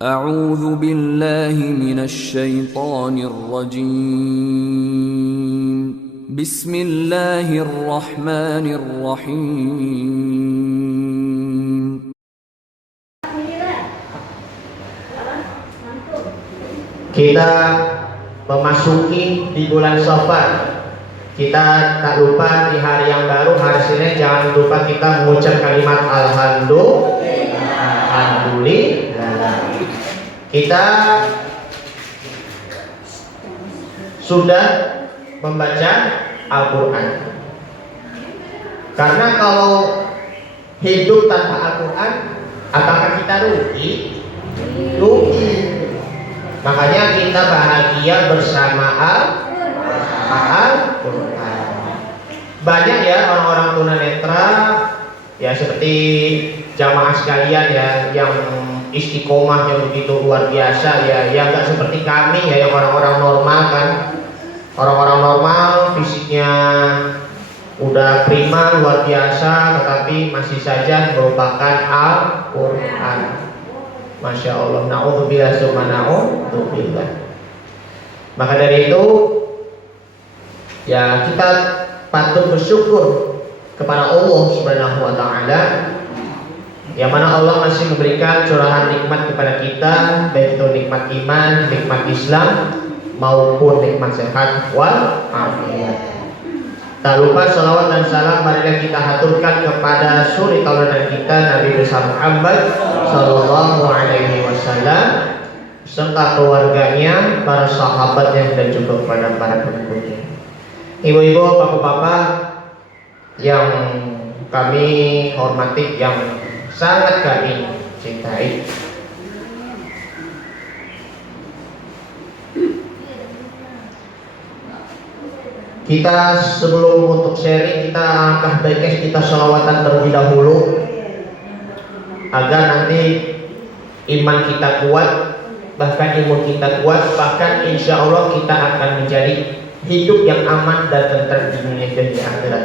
أعوذ بالله من الشيطان الرجيم بسم الله الرحمن الرحيم Kita memasuki di bulan Safar. Kita tak lupa di hari yang baru, hari Senin, jangan lupa kita mengucap kalimat Alhamdulillah. Kita sudah membaca Al-Quran. Karena kalau hidup tanpa Al-Quran, apakah kita rugi? Rugi. Makanya kita bahagia bersama Al-Quran. Banyak ya orang-orang tunanetra, ya seperti jamaah sekalian ya, yang istiqomah yang begitu luar biasa ya, yang nggak seperti kami ya, yang orang-orang normal kan. Orang-orang normal fisiknya udah prima luar biasa, tetapi masih saja merupakan Al-Quran. Masya Allah, na'udzubillah summa na'udzubillah. Maka dari itu ya kita patut bersyukur kepada Allah Subhanahu wa ta'ala, yang mana Allah masih memberikan curahan nikmat kepada kita, baik itu nikmat iman, nikmat Islam, maupun nikmat sehat wal afiat. Tak lupa salawat dan salam marilah kita haturkan kepada suri tauladan kita Nabi besar Muhammad sallallahu alaihi wasallam serta keluarganya, para sahabatnya, dan juga kepada para pengikutnya. Ibu-ibu, bapak-bapak yang kami hormati, yang sangat kami cintai, kita sebelum untuk sharing, kita angkat baiknya kita sholawatan terlebih dahulu agar nanti iman kita kuat, bahkan ilmu kita kuat, bahkan insya Allah kita akan menjadi hidup yang aman dan tentram di dunia dan di akhirat.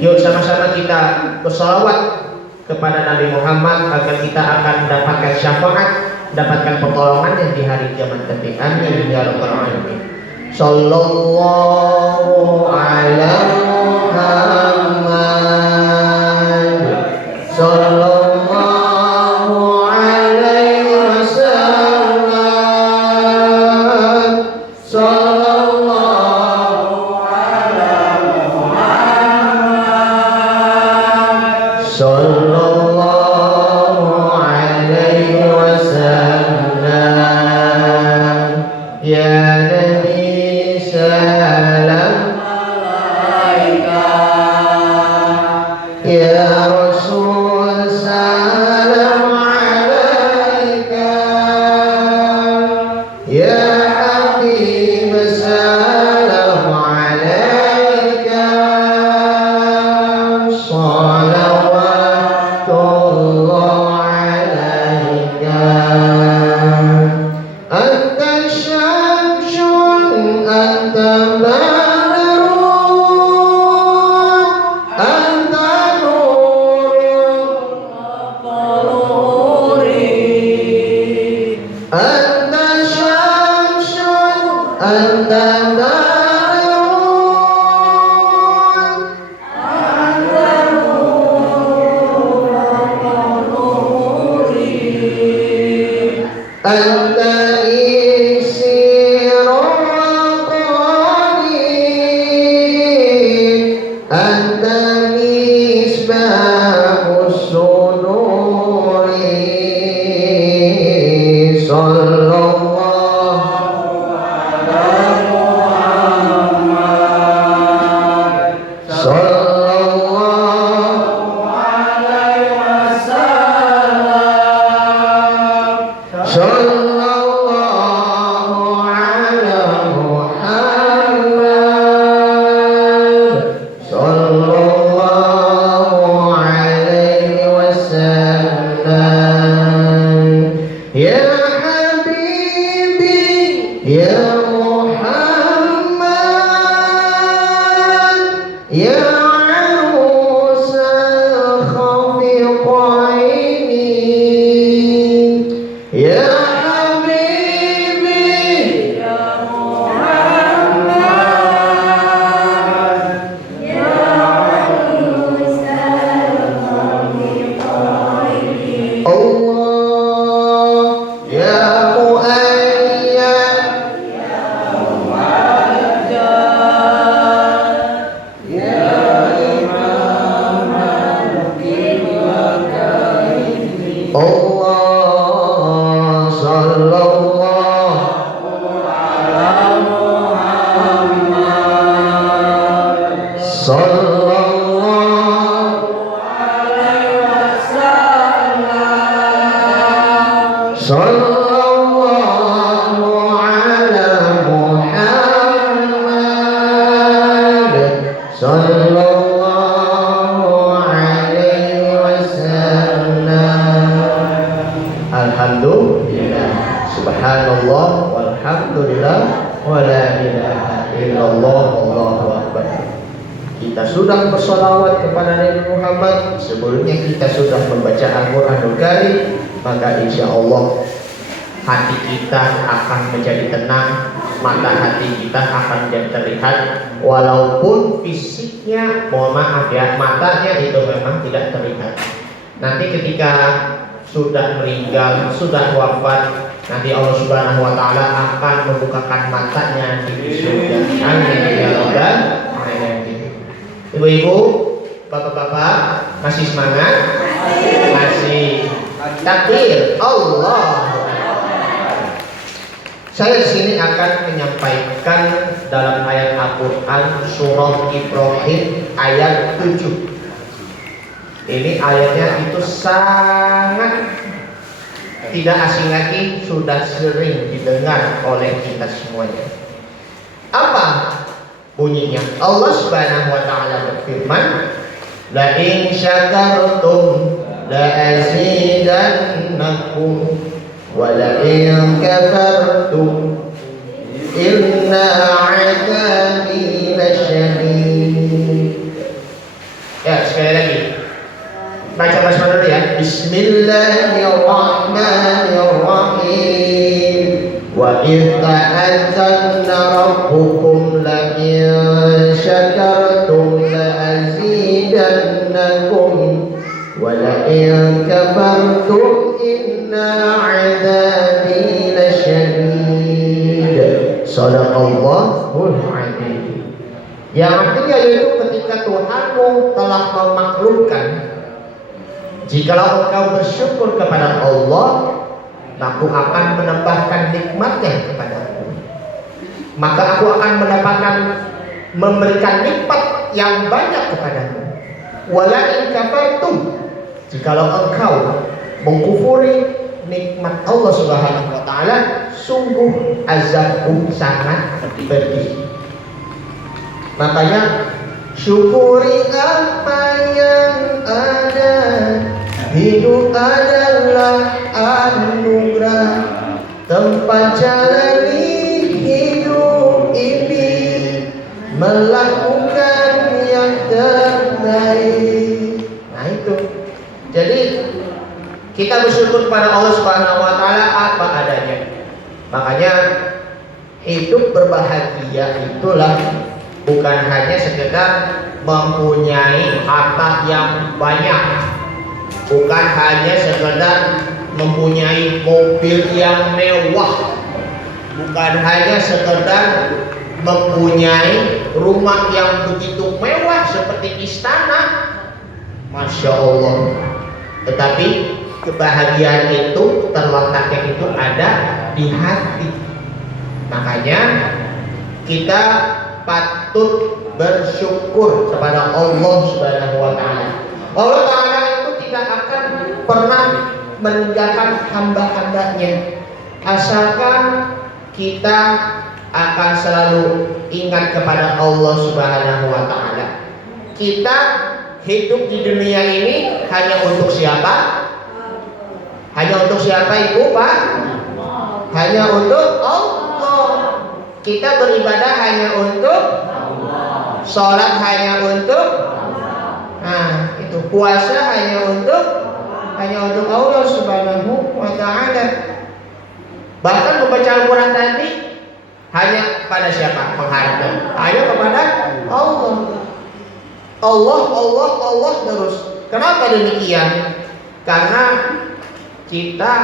Yuk sama-sama kita bersolawat kepada Nabi Muhammad agar kita akan mendapatkan syafaat, mendapatkan pertolongannya di hari kiamat nanti. Amin ya rabbal alamin. Sallallahu ala Muhammad sallallahu alaihi wasallam sallallahu ala Muhammad sallallahu alaihi wasallam. Ya Nabi salam alaika, ya Rasul salam alaika, ya Habib salam alaika, salawatullah alaika. Anta syamsun, anta badrun, anta nurun, anta syamsun, anta badrun, anta anta misbahus sunuri. Sallallahu ala Muhammad sallallahu alaihi wasallam sallallahu ala Muhammad sallallahu alaihi wasallam. Ya Habibi ya Muhammad ya Musa khafiqaini ya Subhanallah walhamdulillah wala ilaha illallah wallahu akbar. Kita sudah bersolawat kepada Nabi Muhammad, sebelumnya kita sudah membaca Al-Quranul Karim, maka insya Allah hati kita akan menjadi tenang, mata hati kita akan menjadi terlihat, walaupun fisiknya, mohon maaf ya, matanya itu memang tidak terlihat. Nanti ketika sudah meninggal, sudah wafat, nanti Allah Subhanahu wa Ta'ala akan membukakan matanya di surga. Amin ya rabbal alamin. Ibu-ibu, bapak-bapak, masih semangat? Masih. Takbir, Allah. Saya di sini akan menyampaikan dalam ayat Al-Quran surah Ibrahim ayat 7. Ini ayatnya itu sangat tidak asing lagi, sudah sering didengar oleh kita semuanya. Apa bunyinya? Allah Subhanahu wa Ta'ala berfirman, la in syakartum la azidannakum wa la in kafartum inna 'adzabi lasyadid. Ya, sekali lagi. Baca basmalah dulu ya. Bismillahirrahmanirrahim. Wa idh ta'adzanna rabbukum la in syakartum la azidannakum wa la in kafartum inna 'adzabi lasyadid. Shadaqallahul 'azim. Yang artinya yaitu ketika Tuhanmu telah memaklumkan, jikalau engkau bersyukur kepada Allah, aku akan menambahkan nikmatnya kepadamu. Maka aku akan memberikan nikmat yang banyak kepadamu. Wala in kafartum, jikalau engkau mengkufuri nikmat Allah Subhanahu wa Ta'ala, sungguh azabku sangat pedih. Makanya syukuri apa yang ada. Hidup adalah anugerah, tempat jalani hidup ini, melakukan yang terbaik. Nah itu. Jadi kita bersyukur kepada Allah Subhanahu wa Ta'ala apa adanya. Makanya hidup berbahagia itulah bukan hanya sekedar mempunyai harta yang banyak, bukan hanya sekedar mempunyai mobil yang mewah, bukan hanya sekedar mempunyai rumah yang begitu mewah seperti istana, Masya Allah. Tetapi kebahagiaan itu terletaknya itu ada di hati. Makanya kita patut bersyukur kepada Allah Subhanahu wa Ta'ala. Allah Ta'ala itu tidak akan pernah meninggalkan hamba-hambanya, asalkan kita akan selalu ingat kepada Allah Subhanahu wa Ta'ala. Kita hidup di dunia ini hanya untuk siapa? Hanya untuk siapa Ibu, Pak? Hanya untuk Allah. Kita beribadah hanya untuk Allah. Sholat hanya untuk Allah. Nah, itu puasa hanya untuk Allah Subhanahu wa Ta'ala. Bahkan membaca Al-Quran tadi hanya pada siapa mengharapkan? Hanya kepada Allah. Allah terus. Kenapa demikian? Karena kita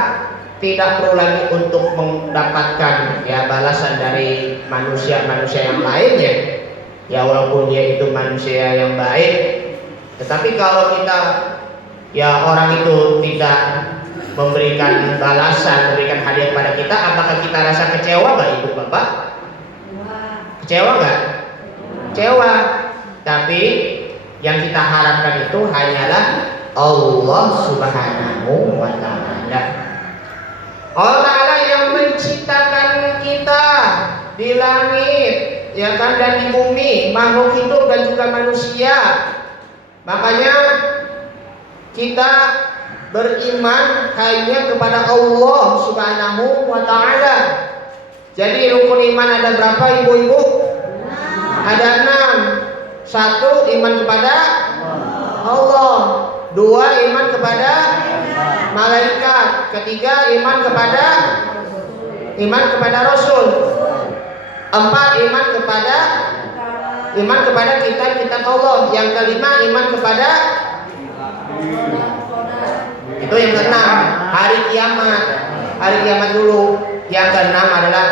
tidak perlu lagi untuk mendapatkan ya balasan dari manusia-manusia yang lainnya. Ya walaupun dia itu manusia yang baik, tetapi kalau kita ya orang itu tidak memberikan balasan, memberikan hadiah kepada kita, apakah kita rasa kecewa nggak Ibu Bapak? Kecewa nggak? Kecewa. Tapi yang kita harapkan itu hanyalah Allah Subhanahu wa Ta'ala. Allah Ta'ala yang menciptakan kita di langit, ya kan, dan di bumi, makhluk hidup dan juga manusia. Makanya kita beriman hanya kepada Allah Subhanahu wa ta'ala. Jadi rukun iman ada berapa ibu-ibu? Ada 6. 1, iman kepada Allah. 2, iman kepada malaikat. 3, iman kepada Rasul. 4, iman kepada kitab-kitab Allah. Yang kelima, iman kepada, itu yang keenam, hari kiamat dulu. Yang keenam adalah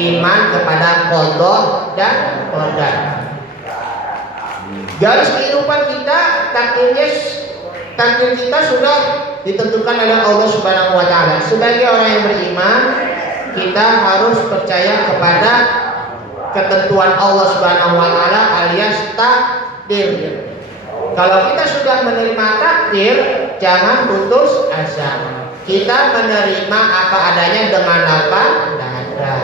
iman kepada qada dan qadar. Garis kehidupan kita, takdir kita sudah ditentukan oleh Allah Subhanahu wa taala. Sebagai orang yang beriman, kita harus percaya kepada ketentuan Allah Subhanahu wa taala alias takdir. Kalau kita sudah menerima takdir, jangan putus asa. Kita menerima apa adanya dengan apa adanya.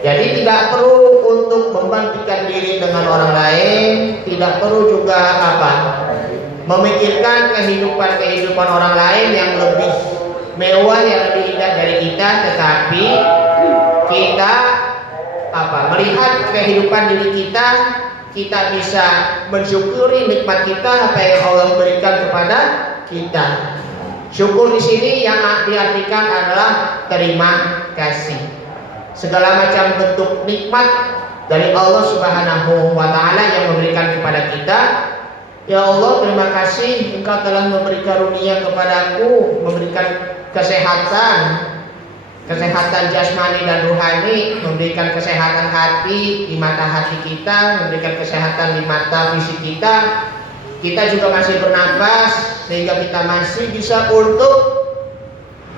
Jadi tidak perlu untuk membandingkan diri dengan orang lain, tidak perlu juga memikirkan kehidupan orang lain yang lebih mewah, yang lebih indah dari kita, tetapi kita melihat kehidupan diri kita, kita bisa mensyukuri nikmat kita, apa yang Allah berikan kepada kita. Syukur di sini yang diartikan adalah terima kasih. Segala macam bentuk nikmat dari Allah Subhanahu wa taala yang memberikan kepada kita. Ya Allah, terima kasih Engkau telah memberi karunia kepadaku, memberikan kesehatan jasmani dan rohani, memberikan kesehatan hati di mata hati kita, memberikan kesehatan di mata fisik kita. Kita juga masih bernapas sehingga kita masih bisa untuk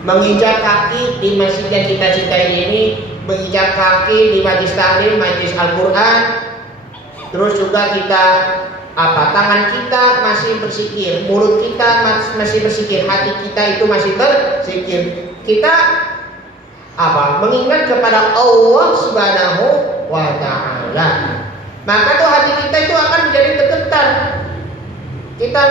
menginjak kaki di masjid yang kita cintai ini, menginjak kaki di majlis taklim, majlis Al-Quran. Terus juga kita tangan kita masih berzikir, mulut kita masih berzikir, hati kita itu masih berzikir. Kita mengingat kepada Allah Subhanahu wa taala. Maka tuh hati kita itu akan menjadi tergetar. Kita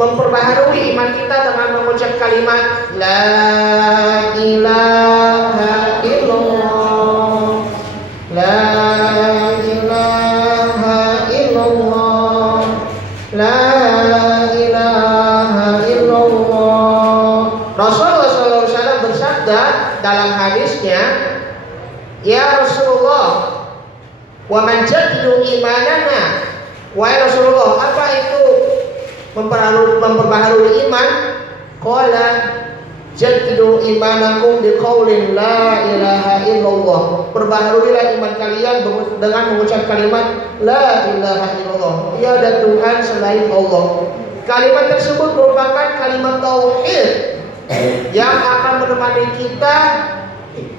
memperbaharui iman kita dengan mengucap kalimat La ilaha illallah, La ilaha illallah, La ilaha illallah. Rasulullah SAW bersabda dalam hadisnya, Ya Rasulullah, wa man jaddu imanana. Wahai Rasulullah, apa itu memperbaharui iman? Qala jaddu imanakum biqaulin la ilaha illallah. Perbaharuilah iman kalian dengan mengucap kalimat la ilaha illallah, tiada Tuhan selain Allah. Kalimat tersebut merupakan kalimat tauhid yang akan menemani kita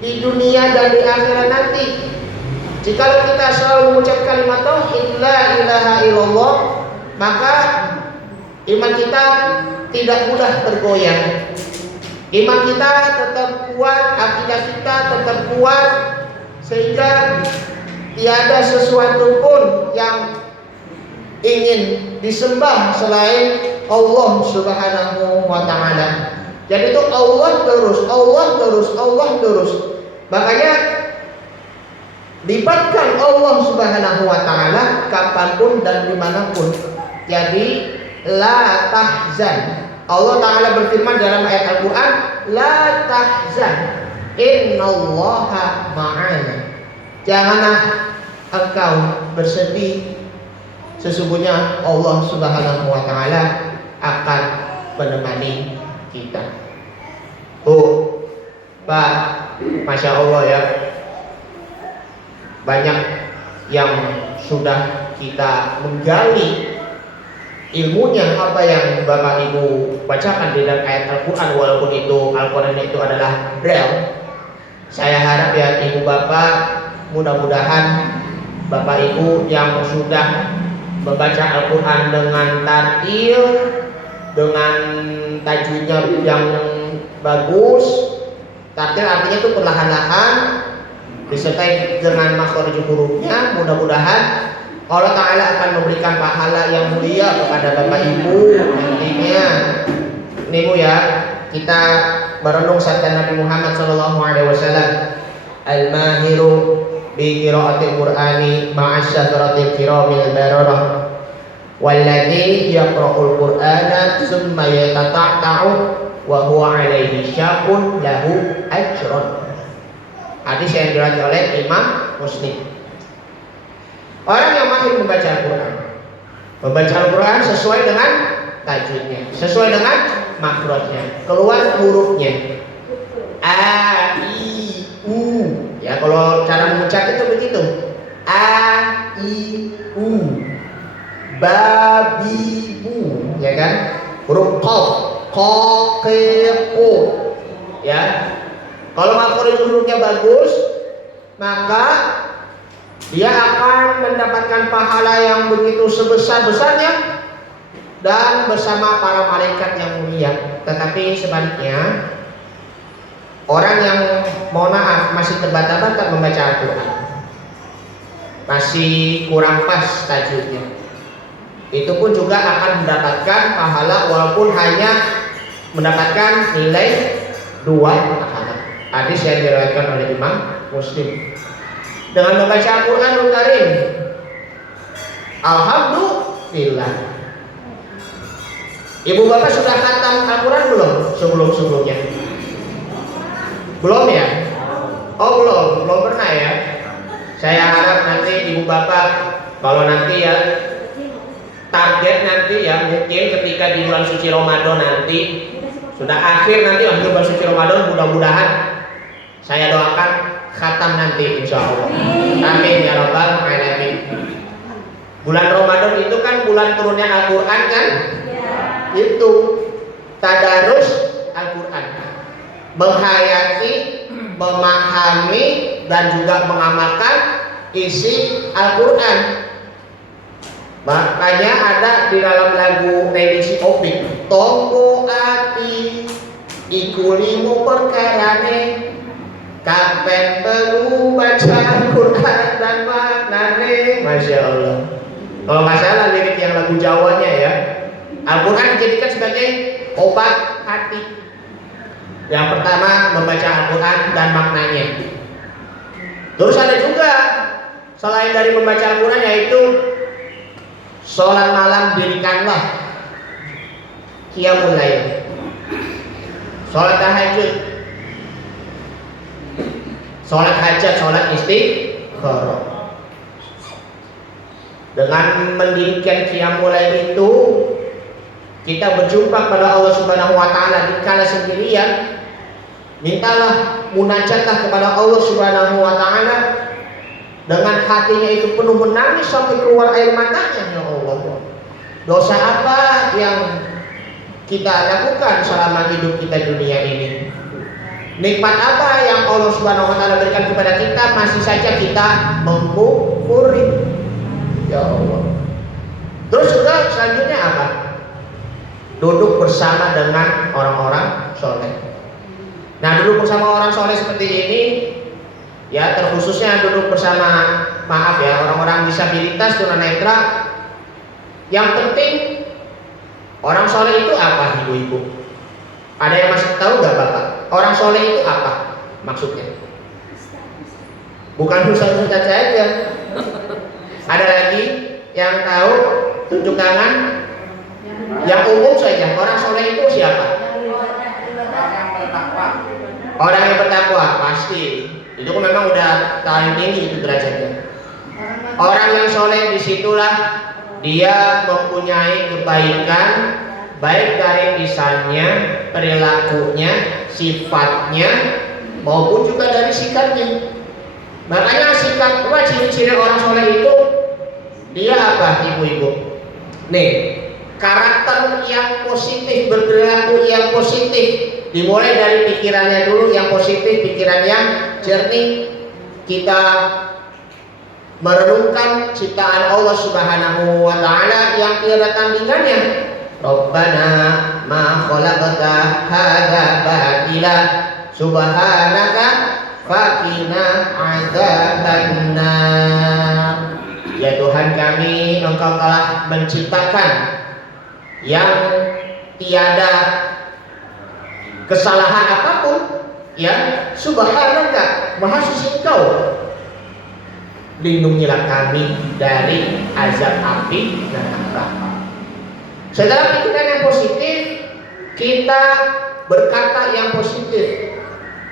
di dunia dan di akhirat nanti. Jika kita selalu mengucap kalimat tauhid la ilaha illallah, maka iman kita tidak mudah tergoyah. Iman kita tetap kuat, akidah kita tetap kuat, sehingga tiada sesuatu pun yang ingin disembah selain Allah Subhanahu wa taala. Jadi itu Allah terus, Allah terus, Allah terus. Makanya libatkan Allah Subhanahu wa taala kapanpun dan dimanapun. Jadi la tahzan. Allah taala berfirman dalam ayat Al-Qur'an, la tahzan, innallaha ma'ana. Janganlah engkau bersedih, sesungguhnya Allah Subhanahu wa taala akan menemani kita. Pak, Masya Allah ya, banyak yang sudah kita menggali ilmunya, apa yang Bapak Ibu bacakan di dalam ayat Al-Quran, walaupun itu Al-Quran itu adalah Braille. Saya harap ya Ibu Bapak, mudah-mudahan Bapak Ibu yang sudah membaca Al-Quran dengan tartil, dengan tajwidnya yang bagus. Tartil artinya itu perlahan-lahan disertai dengan makhraj hurufnya. Mudah-mudahan Allah Ta'ala akan memberikan pahala yang mulia kepada Bapak Ibu nantinya. Ini Bu ya, kita merenung sabda Nabi Muhammad SAW. Al-mahiru bi qiraatil Qur'ani ma'asyaratil kiramil bararah. Walladzi yaqra'ul Qur'ana tsumma yatata'u wa huwa 'alaihi syaqun lahu ajrun. Hadis yang diriwayatkan oleh Imam Muslim. Orang yang mahir membaca Al-Qur'an, membaca Al-Qur'an sesuai dengan tajwidnya, sesuai dengan makhrajnya, keluar hurufnya. A, I, U. Ya, kalau cara mengucap itu begitu. A, I, U. Babi, Bu, ya kan? Huruf qaf, qa, qaf, q. Ya. Kalau makhraj hurufnya bagus, maka dia akan mendapatkan pahala yang begitu sebesar-besarnya dan bersama para malaikat yang mulia. Tetapi sebaliknya, orang yang mohon maaf masih terbata-bata membaca Al-Quran, masih kurang pas tajwidnya, itu pun juga akan mendapatkan pahala walaupun hanya mendapatkan nilai 2 pahala. Hadis yang diriwayatkan oleh Imam Muslim. Dengan membaca Al-Quranul Karim, alhamdulillah. Ibu bapak sudah khatam Al-Quran belum sebelum-sebelumnya? Belum ya? Oh belum pernah ya. Saya harap nanti ibu bapak kalau nanti ya target nanti ya mungkin ketika di bulan suci Ramadan nanti sudah akhir nanti bulan suci Ramadan, mudah-mudahan saya doakan khatam nanti insya Allah. Amin ya rabbal alamin. Bulan Ramadan itu kan bulan turunnya Al-Quran kan? Itu tadarus Al-Quran, menghayati, memahami dan juga mengamalkan isi Al-Quran. Makanya ada di dalam lagu Nelisi Opik, Tombo ati ikulimu perkarane kapan perlu baca Al-Quran dan maknane. Masya Allah. Kalau nggak salah lirik yang lagu Jawanya ya, Al-Quran dijadikan sebagai obat hati. Yang pertama membaca Al-Quran dan maknanya. Terus ada juga selain dari membaca Al-Quran yaitu sholat malam dirikanlah, qiyamul lail, sholat tahajud, sholat hajat, sholat istikharah. Dengan mendirikan qiyamul lail itu kita berjumpa pada Allah Subhanahu wa taala di kala sendirian. Mintalah, munajatlah kepada Allah Subhanahu wa taala dengan hatinya itu penuh menangis sampai keluar air matanya. Ya Allah, dosa apa yang kita lakukan selama hidup kita dunia ini? Nikmat apa yang Allah Subhanahu wa taala berikan kepada kita masih saja kita mengkufuri? Ya Allah. Terus juga selanjutnya apa? Duduk bersama dengan orang-orang soleh. Nah, duduk bersama orang soleh seperti ini, ya terkhususnya duduk bersama, maaf ya, orang-orang disabilitas, tunanetra. Yang penting orang soleh itu apa, ibu-ibu? Ada yang masih tahu nggak bapak? Orang soleh itu apa maksudnya? Bukan ustaz-ustaz saja. Ada lagi yang tahu? Tunjuk tangan. Yang umum saja, orang soleh itu siapa? Orang yang bertakwa, pasti. Itu kan memang udah paling tinggi itu derajatnya. Orang yang soleh disitulah dia mempunyai kebaikan baik dari lisannya, perilakunya, sifatnya, maupun juga dari sikapnya. Makanya sikap, ciri-ciri orang soleh itu dia apa, ibu-ibu? Nih, karakter yang positif, berperilaku yang positif. Dimulai dari pikirannya dulu yang positif, pikiran yang jernih. Kita merenungkan ciptaan Allah Subhanahu wa taala yang tiada tandingannya. Rabbana ma khalaqta hadza batila subhanaka faqina adzabannar. Ya Tuhan kami, Engkau telah menciptakan yang tiada kesalahan apapun, ya subhanaka, maha suci Engkau, lindungilah kami dari azab api neraka. Setelah pikiran yang positif, kita berkata yang positif.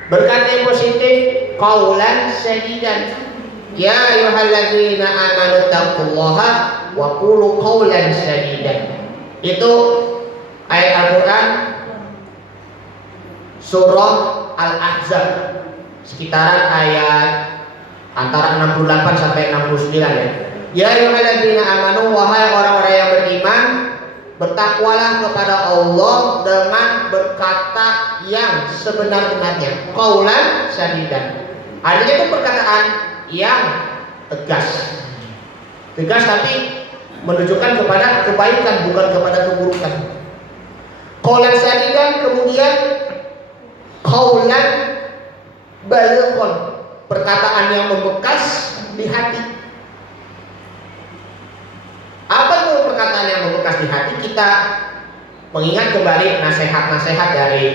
Berkata yang positif, qaulan sadidan. Ya ayyuhalladzina amanu taqullaha wa qulu qaulan sadidan. Itu ayat Al-Qur'an surah Al-Ahzab, sekitaran ayat antara 68 sampai 69 ya. Ya ayyuhalladzina amanu, wahai orang-orang yang beriman, bertakwalah kepada Allah dengan berkata yang sebenar-benarnya. Qaulan sadidan. Artinya itu perkataan yang tegas. Tegas tapi menunjukkan kepada kebaikan, bukan kepada keburukan. Qaulan sadidan, kemudian qaulan balighon, perkataan yang membekas di hati. Apa itu perkataan yang membekas di hati? Kita mengingat kembali nasihat-nasihat dari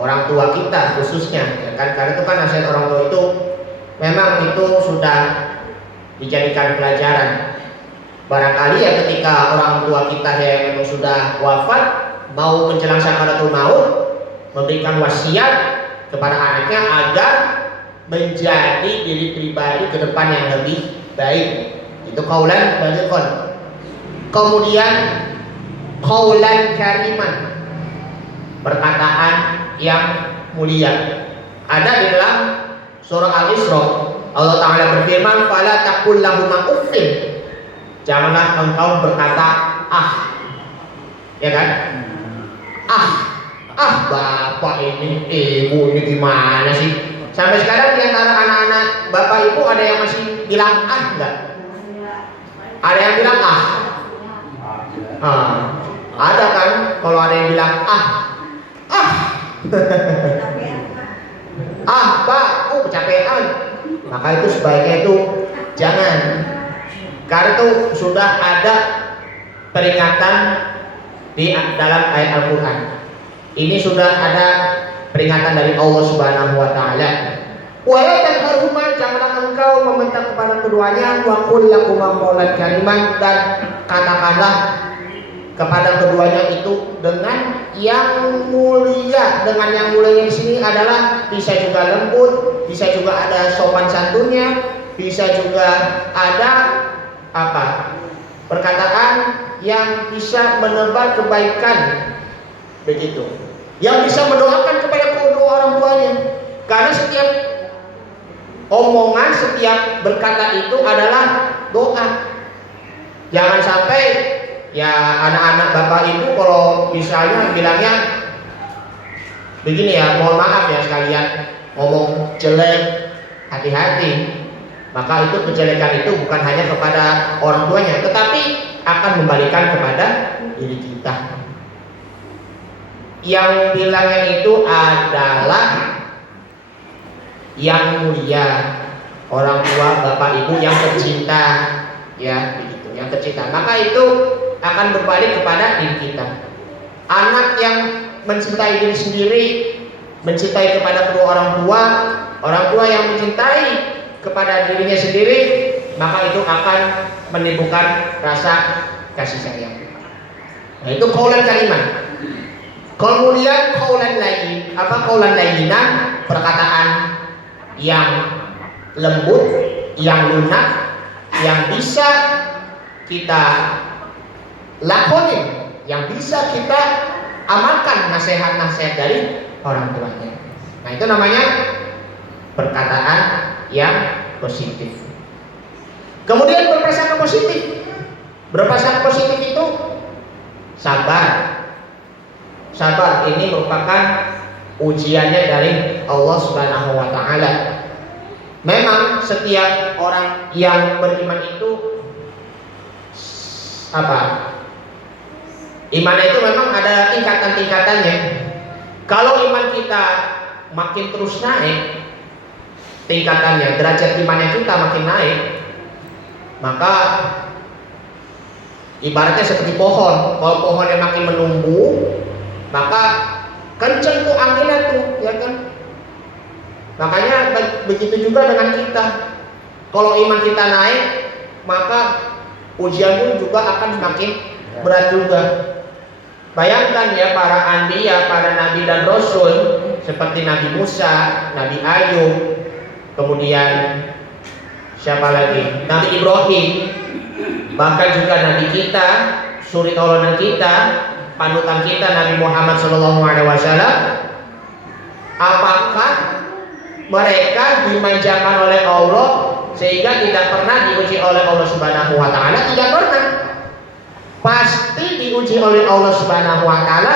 orang tua kita khususnya, ya kan? Karena itu kan nasihat orang tua itu memang itu sudah dijadikan pelajaran. Barangkali ya ketika orang tua kita yang memang sudah wafat, mau menjelang sakaratul maut, memberikan wasiat kepada anaknya agar menjadi diri pribadi ke depan yang lebih baik. Itu qaulan balighon. Kemudian qaulan kariman, perkataan yang mulia. Ada di dalam surah Al-Isra, Allah Ta'ala berfirman, fala taqul lahuma uffin, janganlah engkau berkata ah, ya kan? Bapak ini, ibu ini gimana sih? Sampai sekarang di antara anak-anak bapak ibu ada yang masih bilang ah enggak? Ada yang bilang ah? Ada kan? Kalau ada yang bilang Pak, kecapean. Maka itu sebaiknya itu jangan. Karena itu sudah ada peringatan di dalam ayat Al-Quran. Ini sudah ada peringatan dari Allah Subhanahu wa taala. Wala tanharhuma, janganlah engkau membentak kepada keduanya, wa qul lakuma qaulan kariman, dan katakanlah kepada keduanya itu dengan yang mulia. Dengan yang mulia di sini adalah bisa juga lembut, bisa juga ada sopan santunnya, bisa juga ada perkataan yang bisa menebar kebaikan, begitu, yang bisa mendoakan kepada kedua orang tuanya. Karena setiap omongan, setiap berkata itu adalah doa. Jangan sampai ya anak-anak bapak ibu kalau misalnya bilangnya begini ya, mohon maaf ya sekalian, ngomong jelek, hati-hati. Maka itu kejelekan itu bukan hanya kepada orang tuanya, tetapi akan membalikan kepada diri kita. Yang bilangnya itu adalah yang mulia, orang tua, bapak ibu yang tercinta, ya begitu, yang tercinta. Maka itu akan berbalik kepada diri kita. Anak yang mencintai diri sendiri, mencintai kepada kedua orang tua yang mencintai kepada dirinya sendiri, maka itu akan menimbulkan rasa kasih sayang. Nah, itu qaulan kariman. Kemudian qaulan lain, qaulan lainan, perkataan yang lembut, yang lunak, yang bisa kita lakonin, yang bisa kita amalkan nasihat-nasihat dari orang tuanya. Nah, itu namanya perkataan yang positif. Kemudian berprasangka positif. Berprasangka positif itu sabar. Sabar ini merupakan ujiannya dari Allah Subhanahu wa taala. Memang setiap orang yang beriman itu iman itu memang ada tingkatan-tingkatannya. Kalau iman kita makin terus naik tingkatannya, derajat imannya kita makin naik, maka ibaratnya seperti pohon. Kalau pohonnya makin menumbuh, maka Kenceng tuh anginnya tuh, ya kan? Makanya begitu juga dengan kita. Kalau iman kita naik, maka ujian pun juga akan semakin berat juga. Bayangkan ya para anbiya, para nabi dan rasul seperti Nabi Musa, Nabi Ayub, kemudian siapa lagi? Nabi Ibrahim, bahkan juga nabi kita, suri tauladan kita, panutan kita Nabi Muhammad SAW. Apakah mereka dimanjakan oleh Allah sehingga tidak pernah diuji oleh Allah Subhanahu wa taala? Tidak pernah. Pasti diuji oleh Allah Subhanahu wa taala.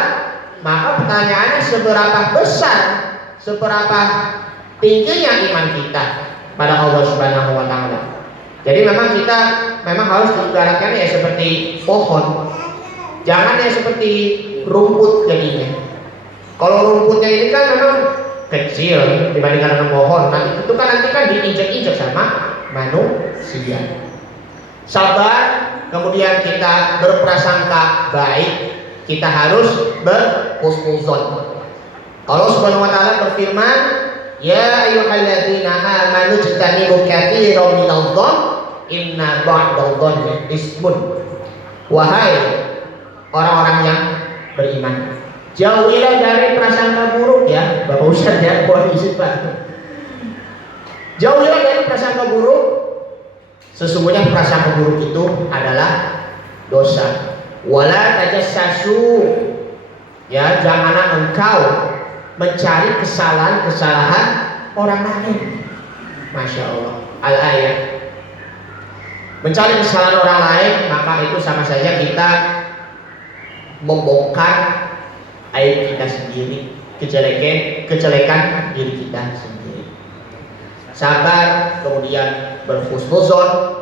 Maka pertanyaannya seberapa besar, seberapa tingginya iman kita pada Allah Subhanahu wa taala. Jadi memang kita harus diibaratkan ya seperti pohon. Jangan ya seperti rumput jadinya. Kalau rumputnya ini kan memang kecil dibandingkan dengan pohon. Nanti itu kan diinjak-injak sama manusia. Sabar, kemudian kita berprasangka baik, kita harus berhusnuzon. Allah Subhanahu wa taala berfirman, "Ya ayyuhalladzina amanu ijtanibu katsiran minadh-dhonn, inna ba'dadh-dhonni ismun." Wahai orang-orang yang beriman, jauhilah dari prasangka buruk ya, Bapak Ustaz ya, boleh izin Pak. Jauhilah dari prasangka buruk. Sesungguhnya prasangka buruk itu adalah dosa. Wala tajassasu, ya, janganlah engkau mencari kesalahan orang lain. Masya Allah, al-ayat. Mencari kesalahan orang lain, maka itu sama saja kita membongkar aib kita sendiri, kejelekan diri kita sendiri. Sabar, kemudian berhusnuzon,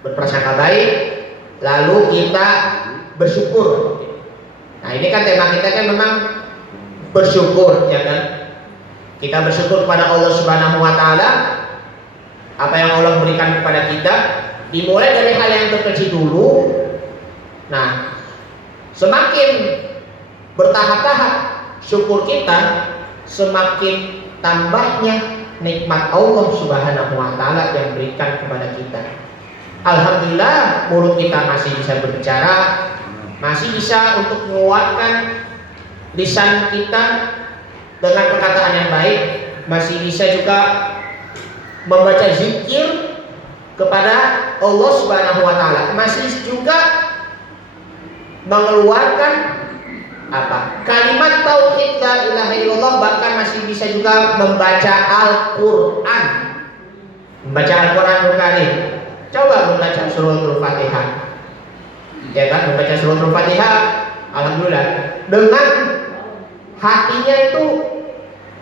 berprasangka baik, lalu kita bersyukur. Nah ini kan tema kita kan memang bersyukur, ya kan? Kita bersyukur kepada Allah Subhanahu wa taala apa yang Allah berikan kepada kita, dimulai dari hal yang terkecil dulu. Nah, semakin bertahap-tahap syukur kita, semakin tambahnya nikmat Allah Subhanahu wa taala yang berikan kepada kita. Alhamdulillah, mulut kita masih bisa berbicara, masih bisa untuk menguatkan lisan kita dengan perkataan yang baik, masih bisa juga membaca zikir kepada Allah Subhanahu wa taala, masih juga mengeluarkan kalimat tauhid la ilaha illallah, bahkan masih bisa juga membaca Al-Qur'an. Membaca Al-Qur'anul Karim. Coba membaca suratul Fatihah. Ya kan, membaca suratul Fatihah, alhamdulillah, dengan hatinya itu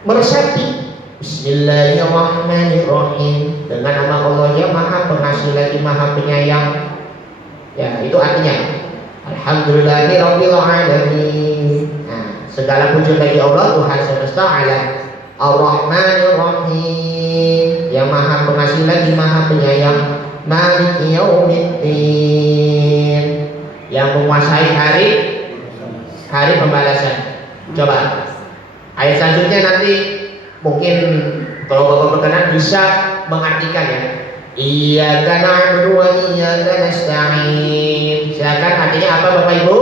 meresapi Bismillahirrahmanirrahim, dengan nama Allah yang Maha Pengasih lagi Maha Penyayang. Ya, itu artinya Alhamdulillahirabbil alamin. Nah, segala puji bagi Allah Tuhan semesta alam. Ar-Rahmanir-Rahim, yang Maha Pengasih lagi Maha Penyayang. Maliki yaumiddin, yang menguasai hari pembalasan. Coba ayat selanjutnya nanti mungkin kalau Bapak berkenan bisa mengartikan ya. Iyyaka na'budu wa iyyaka nasta'in. Silakan, artinya apa Bapak Ibu?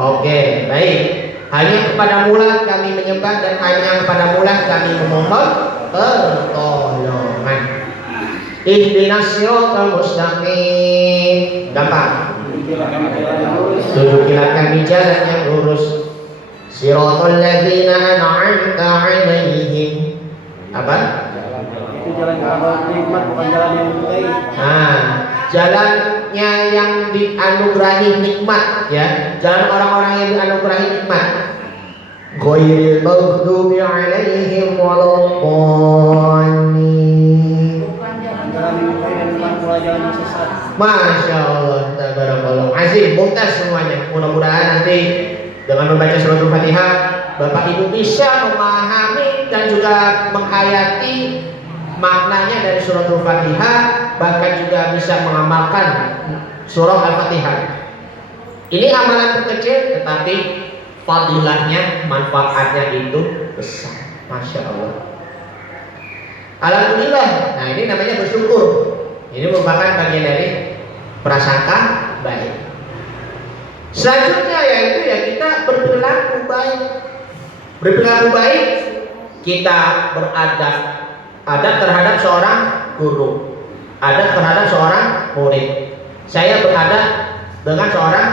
Oke, baik. Hanya kepadamu lah kami menyembah dan hanya kepadamu lah kami memohon pertolongan. Ihdinas siratal mustaqim. Gampang. Tunjukilah kami jalan yang lurus. Siratal ladzina an'amta 'alaihim. Apa? Itu jalan yang nikmat, bukan jalan yang baik. Nah, jalannya yang dianugerahi nikmat, ya, jalan orang-orang yang dianugerahi nikmat. Ghairil maghdubi 'alaihim waladdallin. Bukan jalan yang baik dan bukan pula jalan yang sesat. Masya Allah, tabarakallah. Azim, mumtaz semuanya. Mudah-mudahan nanti dengan membaca suratul Fatihah, Bapak Ibu bisa memahami dan juga menghayati maknanya dari suratul Fatihah, bahkan juga bisa mengamalkan surah Al-Fatihah. Ini amalan kecil tetapi fadilahnya, manfaatnya itu besar. Masya Allah. Alhamdulillah. Nah, ini namanya bersyukur. Ini merupakan bagian dari prasangka baik. Selanjutnya yaitu ya kita berperilaku baik. Berperilaku baik, kita beradab, adab terhadap seorang guru, adab terhadap seorang murid. Saya beradab dengan seorang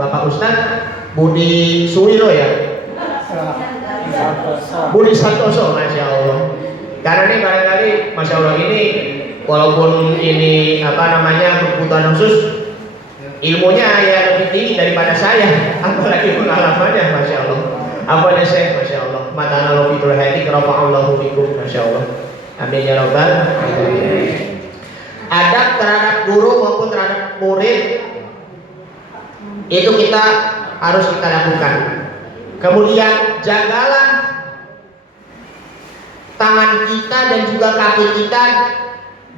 Bapak Ustadz Budi Suwiro ya, Budi Santoso, Masya Allah. Karena ini barangkali Masya Allah ini walaupun ini kebutuhan khusus, ilmunya ya lebih tinggi daripada saya, apalagi pengalamannya, Masya Allah. Apa ada saya, Masya Allah. Matana lo fitul hati kerafa'allahu fikum, Masya Allah. Amin ya rabbal alamin. Adab terhadap guru maupun terhadap murid itu kita harus kita lakukan. Kemudian jagalah tangan kita dan juga kaki kita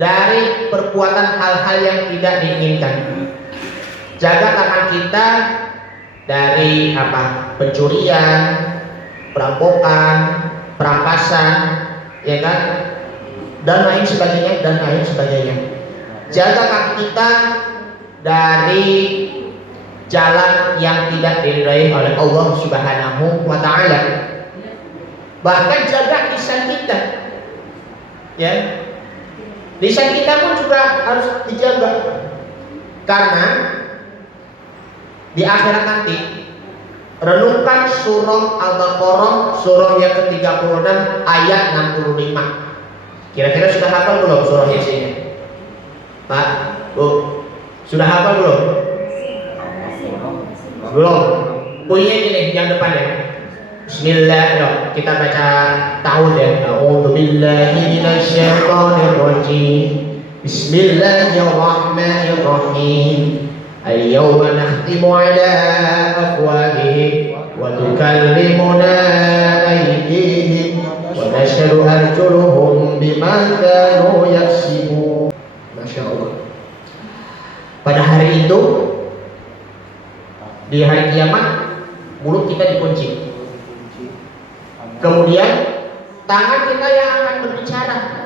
dari perbuatan hal-hal yang tidak diinginkan. Jaga tangan kita dari pencurian, perampokan, perampasan, ya kan, dan lain sebagainya. Jaga kaki kita dari jalan yang tidak diridhai oleh Allah Subhanahu wa taala. Bahkan jaga lisan kita. Ya. Lisan kita pun juga harus dijaga. Karena di akhirat nanti renungkan surah Al-Baqarah surah yang ke-36 ayat 65. Kira-kira sudah hafal belum surah isinya? Pak, Bu, sudah hafal belum? Belum. Bunyinya gini yang depannya. Bismillah, kita baca tahun ya. A'udzubillahi minasyaitonirrajim. Bismillahirrahmanirrahim. Al-yawma nakhtimu ala afwahihim wa tukallimuna aydihim wa nashhadu arjuluhum bima kanu yaksibun. Masya Allah. Pada hari itu, di hari kiamat, mulut kita dikunci. Kemudian tangan kita yang akan berbicara.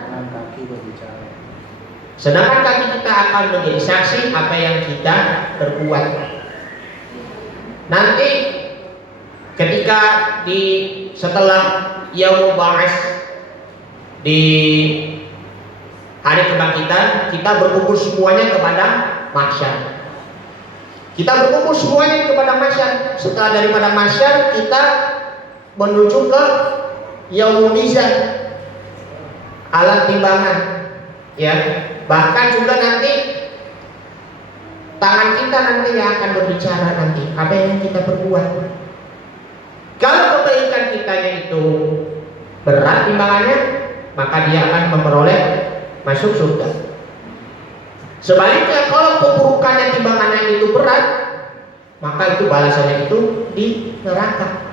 Sedangkan kaki kita akan menjadi saksi apa yang kita perbuat. Nanti ketika setelah Yaumul Ba'ats di hari kebangkitan, kita berkumpul semuanya kepada mahsyar. Kita berkumpul semuanya kepada mahsyar. Setelah daripada mahsyar, kita menuju ke Yaumul Mizan, alat timbangan, ya. Bahkan juga nanti tangan kita nanti yang akan berbicara nanti apa yang kita perbuat. Kalau kebaikan kitanya itu berat timbangannya, maka dia akan memperoleh masuk surga. Sebaliknya kalau keburukannya timbangannya itu berat, maka itu balasannya itu di neraka.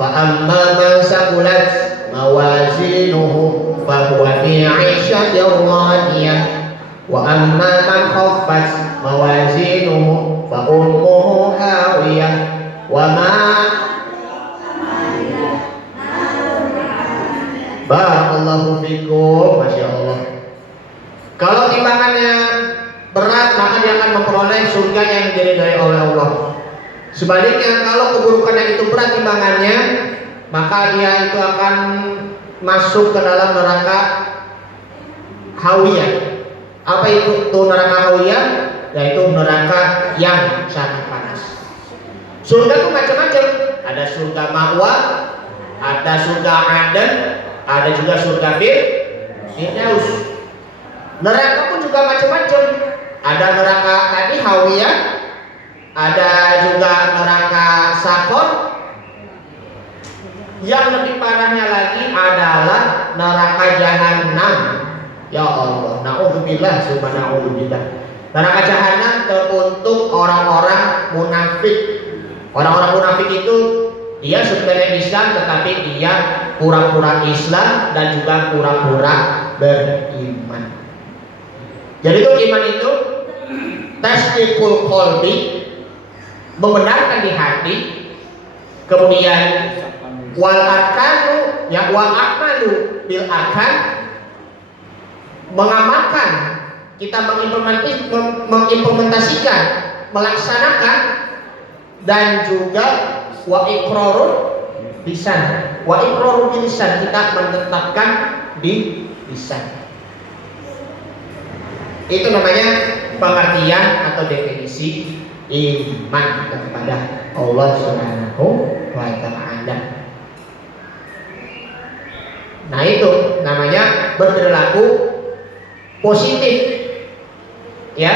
Fa amma man saqulat mawazinuhu fa huwa fi 'ishatin radiyah wa amma man khaffat mawazinuhu fa ummuhu hawiyah wa ma barakallahu fikum. Masya Allah. Kalau timbangannya berat, maka dia akan memperoleh surga yang diridhai oleh Allah. Sebaliknya kalau keburukannya itu berat timbangannya, maka dia itu akan masuk ke dalam neraka hawiyah. Apa itu neraka hawiyah? Yaitu neraka yang sangat panas. Surga itu macam-macam. Ada surga ma'wa, ada surga aden, ada juga surga firdaus. Neraka pun juga macam-macam. Ada neraka tadi hawiyah, ada juga neraka sakor. Yang lebih parahnya lagi adalah neraka jahanam. Ya Allah, naudzubillah, subhanallah. Neraka jahanam untuk orang-orang munafik. Orang-orang munafik itu dia sebenarnya Islam, tetapi dia pura-pura Islam dan juga pura-pura beriman. Jadi itu iman itu tasdiqul qalbi, membenarkan di hati, kemudian wal arkanu ya wal a'malu bil arkan, mengamalkan, kita mengimplementasikan, melaksanakan, dan juga wa iqrarun lisan. Wa iqrarun lisan, kita menetapkan di lisan. Itu namanya pengertian atau definisi iman kepada Allah Subhanahu wa ta'ala. Nah, itu namanya berperilaku positif. Ya.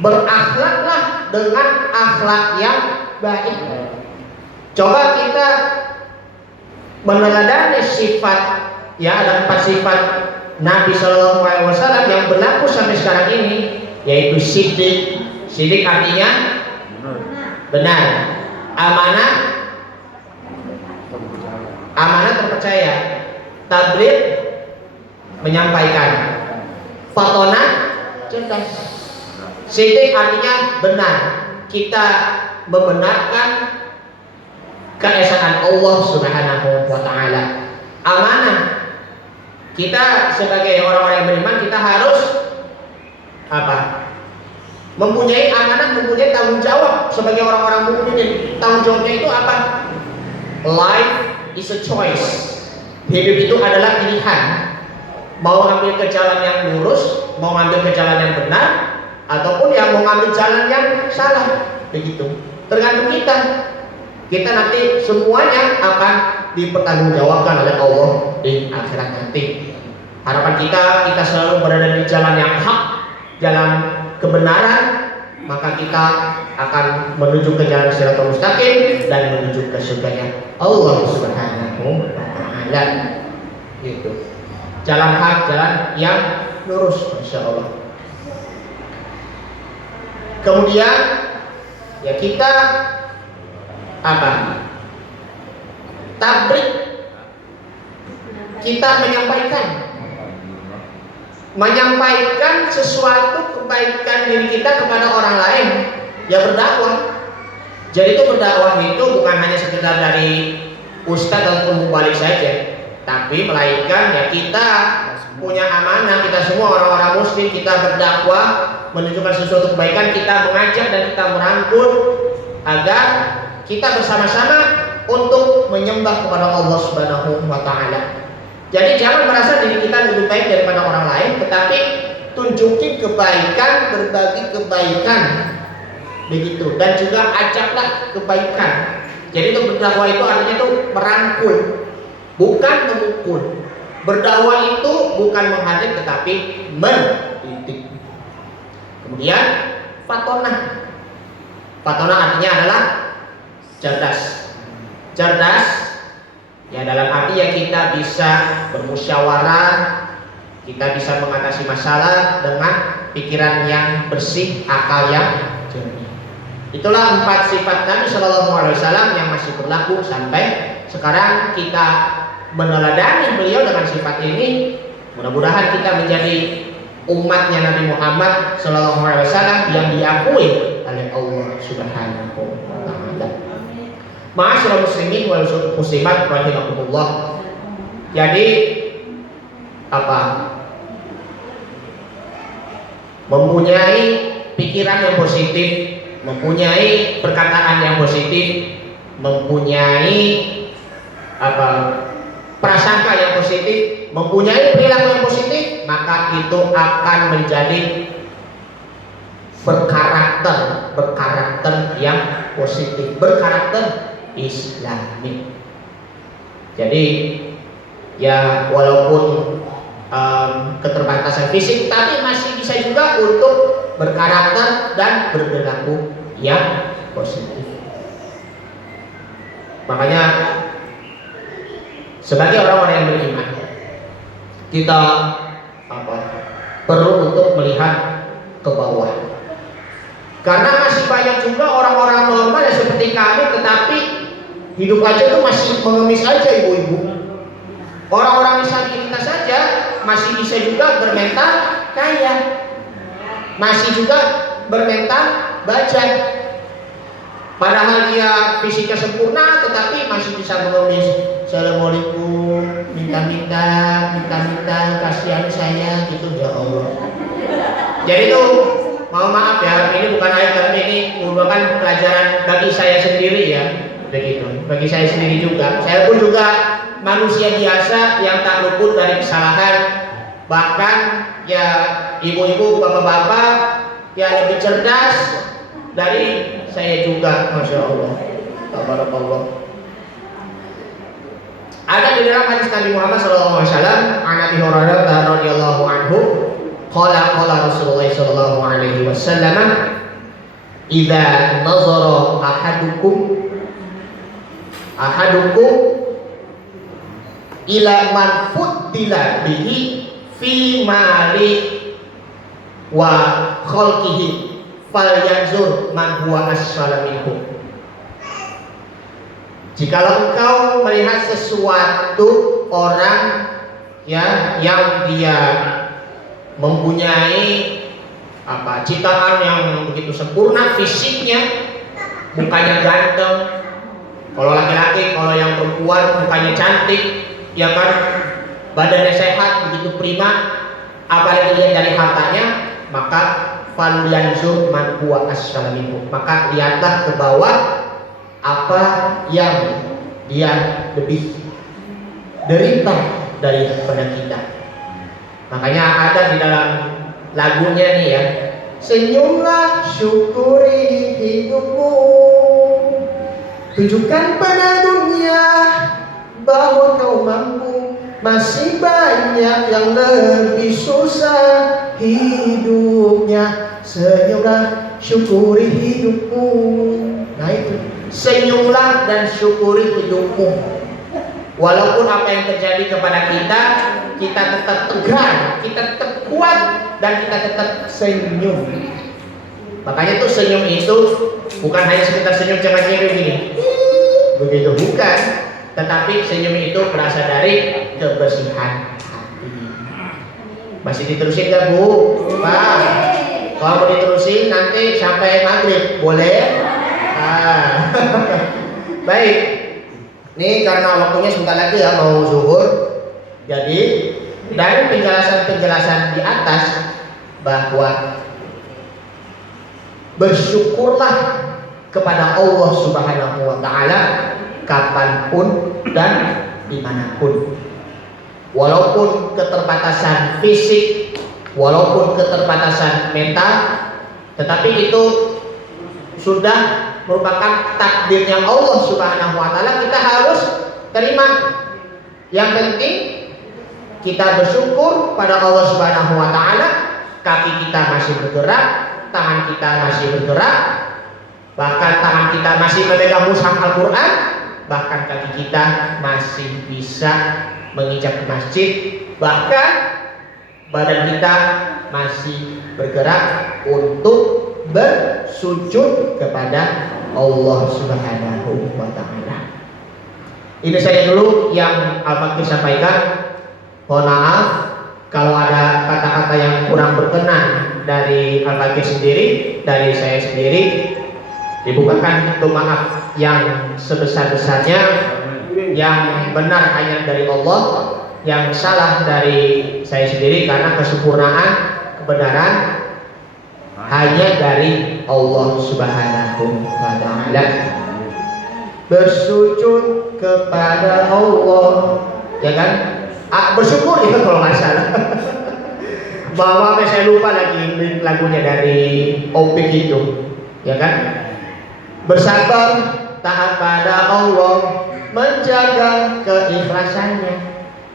Berakhlaklah dengan akhlak yang baik. Coba kita meneladani sifat, ya, ada 4 sifat Nabi Shallallahu Alaihi Wasallam yang berlaku sampai sekarang ini, yaitu siddiq. Siddiq artinya benar, amanah, terpercaya, tabligh, menyampaikan, fatonah, cerdas. Siddiq artinya benar, kita membenarkan keesaan Allah Subhanahu wa ta'ala. Amanah, kita sebagai orang-orang yang beriman, kita harus mempunyai amanah, mempunyai tanggung jawab sebagai orang-orang mukmin. Tanggung jawabnya itu apa? Life is a choice. Hidup itu adalah pilihan. Mau ambil ke jalan yang lurus, mau ambil ke jalan yang benar, ataupun yang mau ambil jalan yang salah. Begitu. Tergantung kita. Kita nanti semuanya akan dipertanggungjawabkan oleh Allah di akhirat nanti. Harapan kita selalu berada di jalan yang hak, jalan kebenaran, maka kita akan menuju ke jalan Shiratal Mustaqim dan menuju ke surganya Allah Subhanahu wa ta'ala. Gitu. Jalan hak, jalan yang lurus, Masya Allah. Kemudian ya kita tabrik, kita menyampaikan sesuatu kebaikan diri kita kepada orang lain, ya berdakwah. Jadi itu berdakwah itu bukan hanya sekedar dari ustadz ataupun mubalik saja, tapi melainkan ya kita punya amanah, kita semua orang-orang muslim, kita berdakwah, menunjukkan sesuatu kebaikan, kita mengajak dan kita merangkul agar kita bersama-sama untuk menyembah kepada Allah Subhanahu wa ta'ala. Jadi jangan merasa diri kita lebih baik daripada orang lain, tetapi tunjukin kebaikan, berbagi kebaikan, begitu. Dan juga ajaklah kebaikan. Jadi itu berdakwah itu artinya itu merangkul, bukan memukul. Berdakwah itu bukan menghadir tetapi mendidik. Kemudian fatonah. Fatonah artinya adalah cerdas. Cerdas ya dalam arti yang kita bisa bermusyawarah, kita bisa mengatasi masalah dengan pikiran yang bersih, akal yang jernih. Itulah 4 sifat Nabi Shallallahu Alaihi Wasallam yang masih berlaku sampai sekarang. Kita meneladani beliau dengan sifat ini. Mudah-mudahan kita menjadi umatnya Nabi Muhammad Shallallahu Alaihi Wasallam yang diakui oleh Allah Subhanahu wa ta'ala. Ma'asyiral muslimin wal muslimat rahimakumullah. Jadi mempunyai pikiran yang positif, mempunyai perkataan yang positif, mempunyai prasangka yang positif, mempunyai perilaku yang positif, maka itu akan menjadi berkarakter yang positif, berkarakter Islami. Jadi ya walaupun keterbatasan fisik, tapi masih bisa juga untuk berkarakter dan berperilaku yang positif. Makanya sebagai orang-orang yang beriman, kita perlu untuk melihat ke bawah. Karena masih banyak juga orang-orang normal yang seperti kami, tetapi hidup aja tuh masih mengemis aja, ibu-ibu. Orang-orang disabilitas saja masih bisa juga bermental kaya, masih juga bermental baca. Padahal dia fisiknya sempurna, tetapi masih bisa mengemis. Assalamualaikum, minta-minta, kasihan saya gitu, ya Allah. Jadi itu, mohon maaf ya, ini bukan ayat, tapi ini merupakan pelajaran bagi saya sendiri ya, begitu. Bagi saya sendiri juga. Saya pun juga manusia biasa yang tak luput dari kesalahan. Bahkan ya ibu-ibu, bapak-bapak yang lebih cerdas dari saya juga, masya Allah. Tabarakallah. Ada di dalam hadis Nabi Muhammad SAW, an Abi Hurairah radhiyallahu anhu, qala Rasulullah sallallahu alaihi wasallam, idza nazara ahadukum ila man fuddila bihi fi mali wa khalqihi falyanzur man huwa asfala minhu. Jikalau engkau melihat sesuatu orang ya yang dia mempunyai ciptaan yang begitu sempurna fisiknya, mukanya ganteng, kalau laki-laki, kalau yang perempuan mukanya cantik, ya kan, badannya sehat, begitu prima, apalagi dilihat dari hartanya, maka falyanzur man huwa asfala minhu, maka lihatlah ke bawah apa yang dia lebih derita daripada kita. Makanya ada di dalam lagunya nih ya, senyumlah, syukuri hidupmu, tunjukkan pada dunia bahwa kau mampu, masih banyak yang lebih susah hidupnya. Senyumlah, syukuri hidupmu. Nah itu, senyumlah dan syukuri hidupmu. Walaupun apa yang terjadi kepada kita, kita tetap tegar, kita tetap kuat, dan kita tetap senyum. Makanya tuh senyum itu bukan hanya sekedar senyum cengak-cengok begini, begitu, bukan. Tetapi senyum itu berasal dari kebersihan hati. Masih diterusin gak Bu? Pak, kalau mau diterusin nanti sampai maghrib, boleh? Baik, ini karena waktunya sebentar lagi ya mau zuhur. Jadi dari penjelasan-penjelasan di atas bahwa bersyukurlah kepada Allah Subhanahu wa Ta'ala kapanpun dan dimanapun, walaupun keterbatasan fisik, walaupun keterbatasan mental, tetapi itu sudah merupakan takdirnya Allah Subhanahu wa Ta'ala. Kita harus terima. Yang penting kita bersyukur pada Allah Subhanahu wa Ta'ala. Kaki kita masih bergerak, tangan kita masih bergerak, bahkan tangan kita masih memegang mushaf Al-Quran, bahkan kaki kita masih bisa menginjak ke masjid, bahkan badan kita masih bergerak untuk bersujud kepada Allah Subhanahu wa Ta'ala. Ini saja dulu yang Al-Fakir sampaikan. Mohon maaf kalau ada kata-kata yang kurang berkenan dari Al-Fakir sendiri, dari saya sendiri. Dibukakan pintu maaf yang sebesar-besarnya. Yang benar hanya dari Allah, yang salah dari saya sendiri, karena kesempurnaan kebenaran hanya dari Allah Subhanahu wa Ta'ala. Bersujud kepada Allah, ya kan? Bersyukur itu kalau nggak salah. Bahwa saya lupa lagi lagunya dari Opik itu, ya kan? Bersabar, taat pada Allah, menjaga keikhlasannya.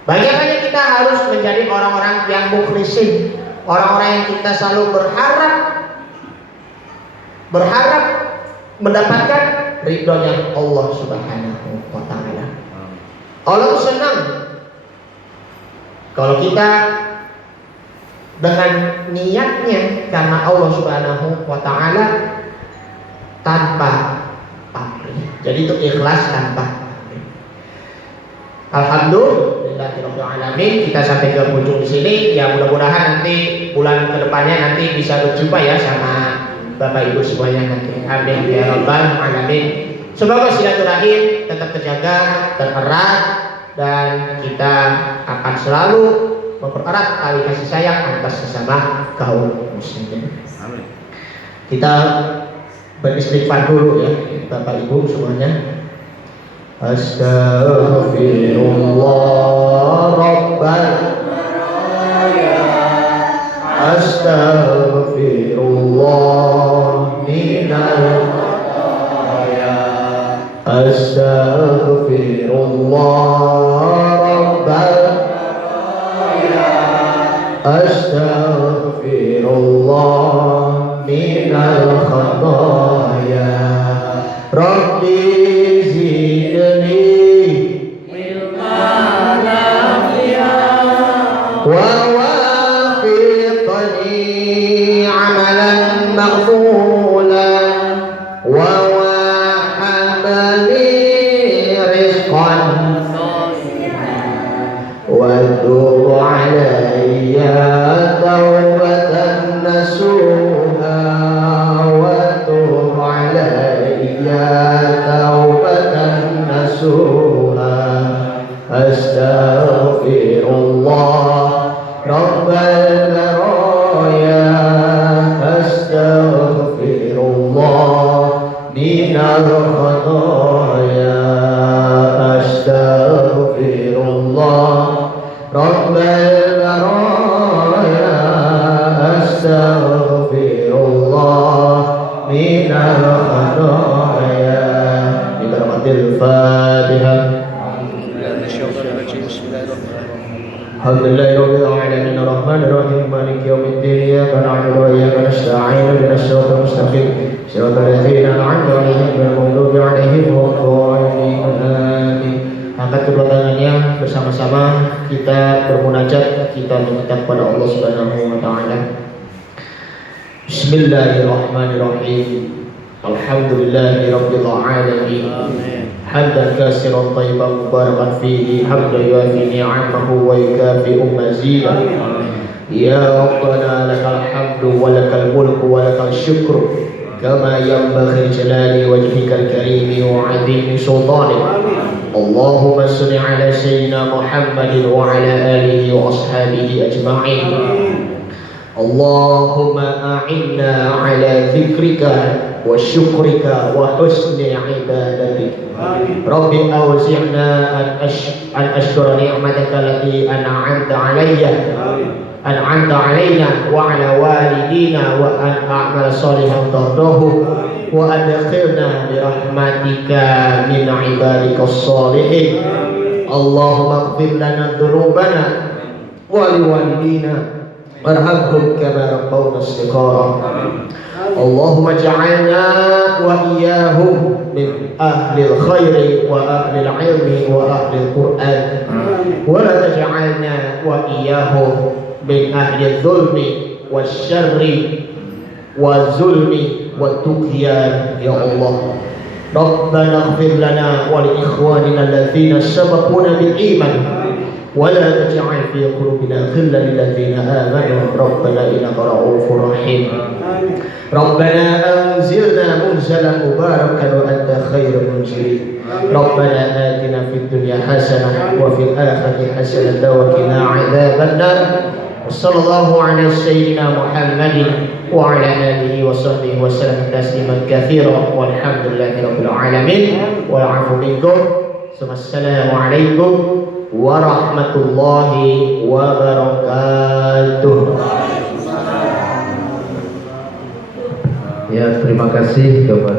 Bagaimana kita harus menjadi orang-orang yang mukhlisin, orang-orang yang kita selalu berharap mendapatkan ridhonya Allah Subhanahu wa Ta'ala. Allah senang kalau kita dengan niatnya karena Allah Subhanahu wa Ta'ala tanpa pamrih. Jadi itu ikhlas tanpa pamrih. Alhamdulillah Alhamdulillahirabbil alamin. Kita sampai ke ujung di sini. Ya mudah-mudahan nanti bulan kedepannya nanti bisa berjumpa ya sama Bapak Ibu semuanya nanti. Amin ya rabbal alamin. Semoga silaturahim tetap terjaga, tererat, dan kita akan selalu mempererat tali kasih sayang antar sesama kaum muslimin. Amin. Kita beristighfar dulu ya, Bapak Ibu semuanya. Astaghfirullah rabbal baraya, astaghfirullah minal khataya, astaghfirullah rabbal baraya, astaghfirullah minal khataya, Rabbi ووافقني عملا مقبولا ووهبني رزقا وتب علي توبة نصوحا وتب علي توبة نصوحا أستغفر الله رب البرايا أستغفر الله من الخطايا أستغفر الله رب البرايا أستغفر الله من الخطايا ببركة الفاتحة. الحمد لله رب العالمين الرحمن الرحيم مالك يوم الدين إياك نعبد وإياك نستعين اهدنا الصراط المستقيم صراط الذين أنعمت عليهم غير المغضوب عليهم ولا الضالين آمين. Angkat kedua tangannya bersama-sama kita bermunajat, kita meminta kepada Allah Subhanahu wa taala. Bismillahirrahmanirrahim. Alhamdulillahirabbil alamin. حمدا كثيرا طيبا مباركا فيه حمدا يوافي نعمه ويكافئ مزيدا يا ربنا لك الحمد ولك الملك ولك الشكر كما ينبغي لجلال وجهك الكريم وعظيم سلطانك. اللهم صل على سيدنا محمد وعلى آله وأصحابه أجمعين. اللهم أعنا على ذكرك وشكرك وحسن عبادتك. ربي أوزعنا أن أشكر نعمتك التي أنعمت علينا وعلى والدينا وأن أعمل صالحا ترضاه وأدخلنا برحمتك من عبادك الصالحين. اللهم اغفر لنا ذنوبنا ولوالدينا وارحمهم كما ربونا صغارا. اللهم اجعلنا وإياهم من أهل الخير وأهل العلم وأهل القرآن ولا تجعلنا وإياهم من أهل الظلم والشر والظلم والطغيان يا الله. ربنا اغفر لنا ولإخواننا الذين سبقونا بالإيمان ولا تجعل في قلوبنا غلا للذين آمنوا ربنا إنك رؤوف رحيم. ربنا أنزلنا منزلا مباركا وأنت خير المنزلين. ربنا آتنا في الدنيا حسنة وفي الآخرة حسنة وقنا عذاب النار. وصلى الله على سيدنا محمد وعلى آله وصحبه وسلم تسليما كثيرا والحمد لله رب العالمين والعفو منكم. السلام عليكم warahmatullahi wabarakatuh. Ya, terima kasih kepada